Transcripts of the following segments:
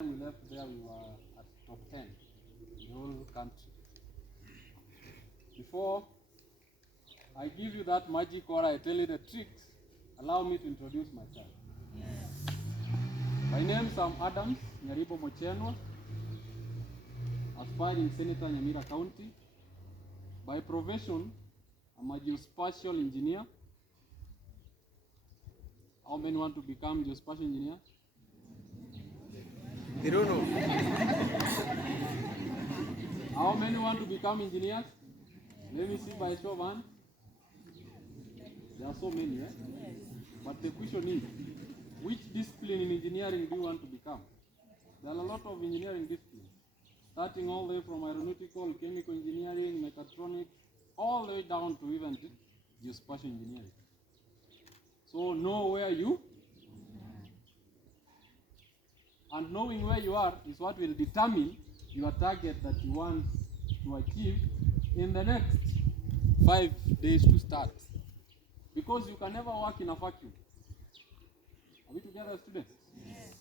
we left there, we were at top 10 in the whole country. Before I give you that magic or I tell you the tricks, allow me to introduce myself. My name is Adams Mochenwa, aspiring Senator Nyamira County. By profession, I'm a geospatial engineer. How many want to become geospatial engineers? I don't know. How many want to become engineers? Let me see by show of hands. There are so many, eh? But the question is, which discipline in engineering do you want to become? There are a lot of engineering disciplines, starting all the way from aeronautical, chemical engineering, mechatronics, all the way down to even geospatial engineering. So know where you, and knowing where you are is what will determine your target that you want to achieve in the next 5 days to start. Because you can never work in a vacuum. Are we together, students? Yes.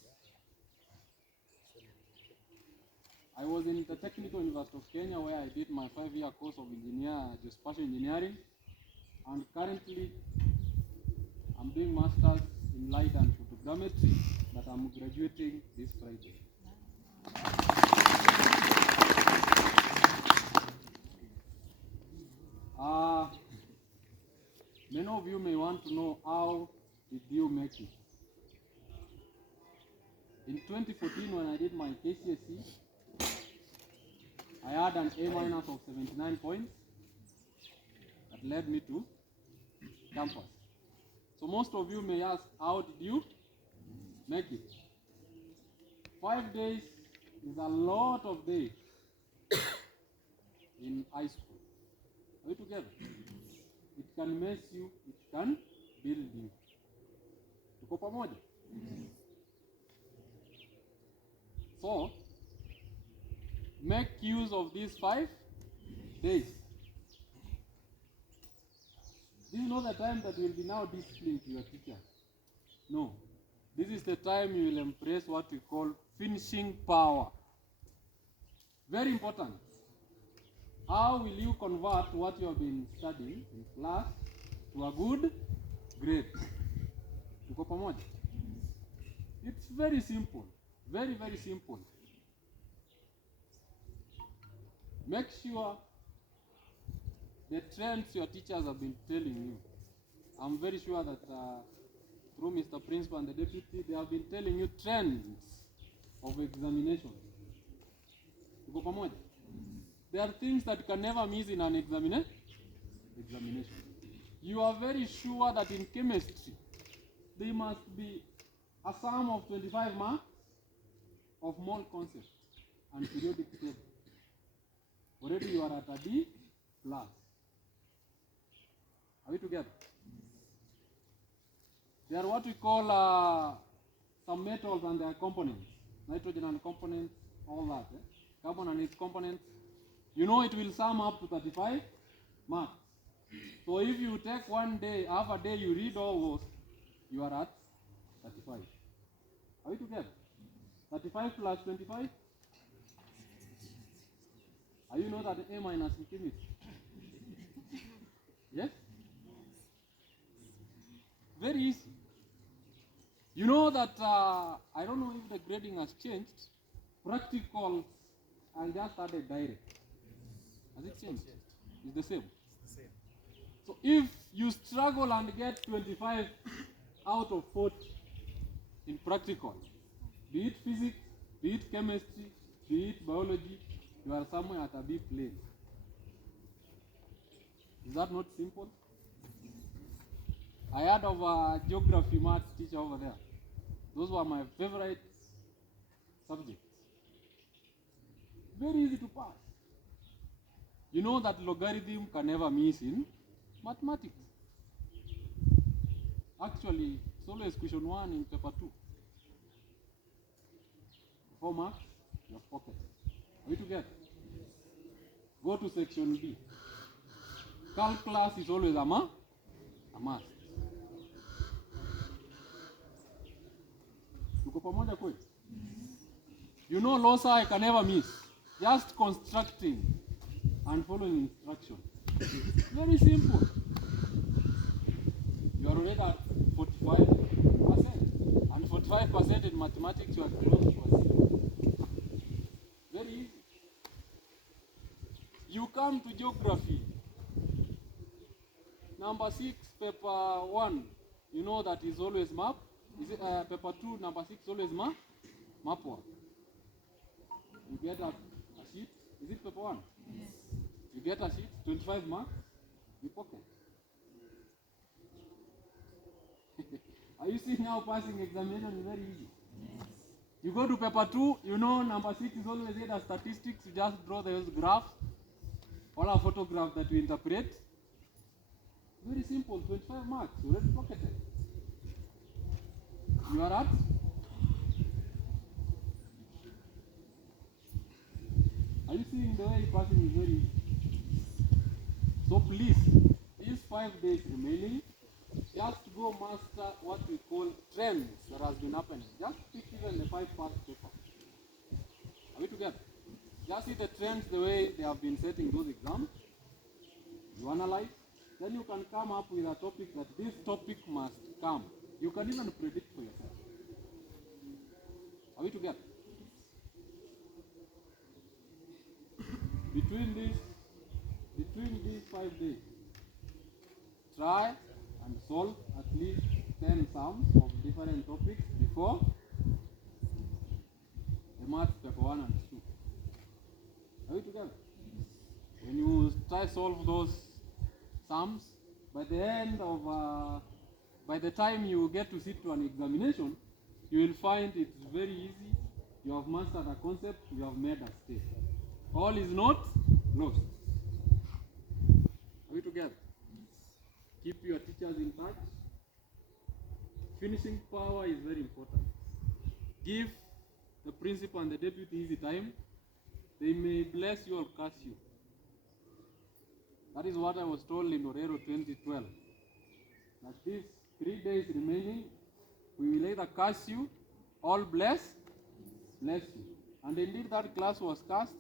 I was in the Technical University of Kenya where I did my 5-year course of geospatial engineering, and currently I'm doing masters in light and photogrammetry that I'm graduating this Friday. Many of you may want to know, how did you make it? In 2014, when I did my KCSE, I had an A- of 79 points that led me to campus. So most of you may ask, how did you make it? 5 days is a lot of days in high school. Are we together? It can mess you, it can build you. Tuko pamoja? So, make use of these 5 days. This is not the time that you will be now disciplined to your teacher. No. This is the time you will embrace what we call finishing power. Very important. How will you convert what you have been studying in class to a good grade? Tuko pamoja? It's very simple. Very, very simple. Make sure the trends your teachers have been telling you. I'm very sure that through Mr. Principal and the Deputy, they have been telling you trends of examination. Tuko pamoja? There are things that can never miss in an examination. You are very sure that in chemistry, there must be a sum of 25 marks of mole concept and periodic table. Already you are at a B+. Are we together? They are what we call some metals and their components. Nitrogen and components, all that. Carbon and its components. You know it will sum up to 35 marks. So if you take one day, half a day, you read all those, you are at 35. Are we together? 35 plus 25? Are you know that A- in chemistry? Yes? Very easy. You know that, I don't know if the grading has changed. Practicals are just added direct. Has it changed? It's the same. So if you struggle and get 25 out of 40 in practical, be it physics, be it chemistry, be it biology, you are somewhere at a B plane. Is that not simple? I heard of a geography maths teacher over there. Those were my favorite subjects. Very easy to pass. You know that logarithm can never miss in mathematics. Actually, it's always question 1 in paper 2. 4 marks, your pocket. Are we together? Go to section B. Calculus is always a must. Tuko pamoja kweli? You know Losa I can never miss. Just constructing and following instructions. Very simple. You are already at 45%. And 45% in mathematics you are close to a zero. Very easy. You come to geography. Number 6, paper 1. You know that is always map. Is it paper 2, number 6 always map? Map 1. You get a sheet. Is it paper 1? Yes. You get a sheet, 25 marks, you pocket. Are you seeing how passing examination is very easy? Yes. You go to paper 2, you know number 6 is always either statistics, you just draw those graphs, or a photograph that you interpret. Very simple, 25 marks, you already pocketed. You are at? Are you seeing the way passing is very easy? So please, these 5 days remaining, just go master what we call trends that has been happening. Just pick even the 5 past paper. Are we together? Just see the trends the way they have been setting those exams. You analyze. Then you can come up with a topic that this topic must come. You can even predict for yourself. Are we together? Between these 5 days, try and solve at least 10 sums of different topics before the maths paper 1 and 2. Are we together? When you try solve those sums, by the time you get to sit to an examination, you will find it's very easy. You have mastered a concept, you have made a step. All is not lost. Are we together? Keep your teachers in touch. Finishing power is very important. Give the principal and the deputy easy time. They may bless you or curse you. That is what I was told in Orero 2012. That these 3 days remaining, we will either curse you or bless you. And indeed that class was cursed.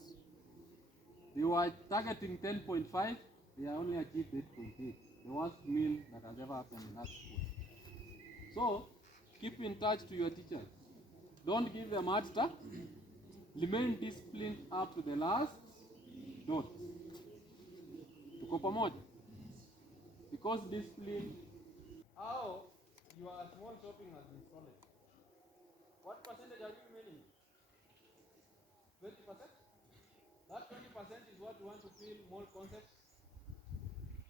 They were targeting 10.5, they only achieved 8.8. The worst meal that has ever happened in that school. So, keep in touch to your teachers. Don't give them hard stuff. Remain disciplined up to the last dot. Tuko pamoja? Because discipline. How your small shopping has been stolen? What percentage are you remaining? 20%? That 20% is what you want to feel more concepts.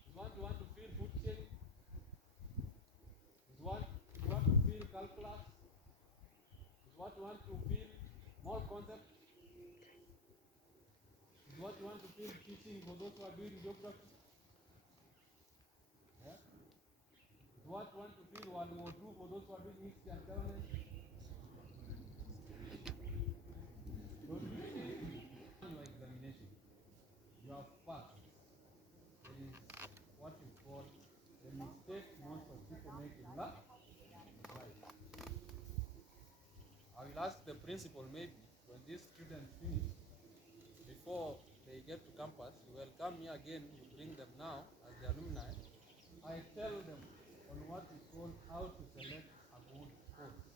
Is what you want to feel food chain. Is what you want to feel calculus. Is what you want to feel more concepts. Is what you want to feel teaching for those who are doing geography. Yeah? Is what you want to feel World War II for those who are doing history and government. Don't do it. Your examination. You have passed. It is what you call the mistake most of people make in life. I will ask the principal maybe when these students finish, before they get to campus, you will come here again, you bring them now as the alumni. I tell them on what we call how to select a good course.